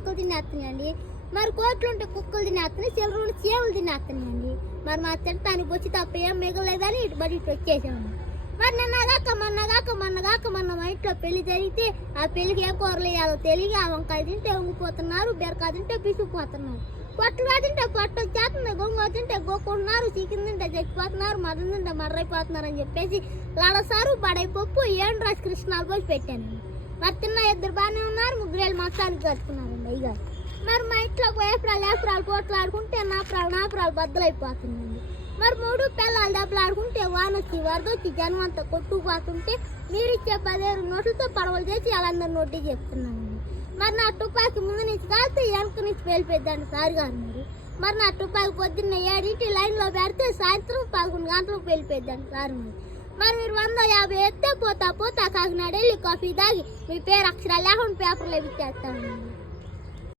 నక్కలు తినేస్తున్నాయండి. మరి కోట్లు ఉంటే కుక్కలు తినేస్తున్నాయి, చిల్లర ఉంటే చీమలు తినేస్తున్నాయండి. మరి మా తింటానికి వచ్చి తప్ప ఏం మిగలేదని ఇటు వచ్చేసాము. మరి మొన్న మా ఇంట్లో పెళ్లి జరిగితే ఆ పెళ్లికి ఏ కూరలు వేయాలో తెలియక ఆ వంకాయ తింటే వంగిపోతున్నారు, బీరకాయ తింటే పిసుకుపోతున్నారు, పొట్టుగా తింటే పొట్టు వచ్చేస్తుంది, గొంగ తింటే గోకుంటున్నారు, చికెన్ తింటే చచ్చిపోతున్నారు, మటన్ తింటే మర్రైపోతున్నారు అని చెప్పేసి లడసారు బడైపప్పు ఏడు రాసి కృష్ణాలు పోసి పెట్టానండి. మరి తిన్న 2 బాగానే ఉన్నారు, 3 మొత్తానికి కట్టుకున్నారండి అయ్యగారు. మరి మా ఇంట్లో ఏప్రాలు పోట్లు ఆడుకుంటే నా ప్రాణాలు బద్దలైపోతుందండి. మరి 3 పిల్లలు దెబ్బలు ఆడుకుంటే వానొచ్చి వరదొచ్చి జనం అంతా కొట్టుకుపోతుంటే మీరు ఇచ్చే 10,000 నోట్లతో పడవలు చేసి వాళ్ళందరూ నోటీ చెప్తున్నానండి. మరి నా తుపాకి ముందు నుంచి కాస్తే వెనక నుంచి వెళ్ళిపోద్దండి సార్ గారు. మరి నా తుపాకి పొద్దున్న 7 లైన్లో పెడితే సాయంత్రం 11 గంటలకు వెళ్ళిపోద్దండి సార్. మరి మీరు 150 ఎత్తే పోతా కాకినాడ వెళ్ళి కాఫీ తాగి మీ పేరు అక్షరాలు లేకుండా పేపర్లో ఇచ్చేస్తామండి.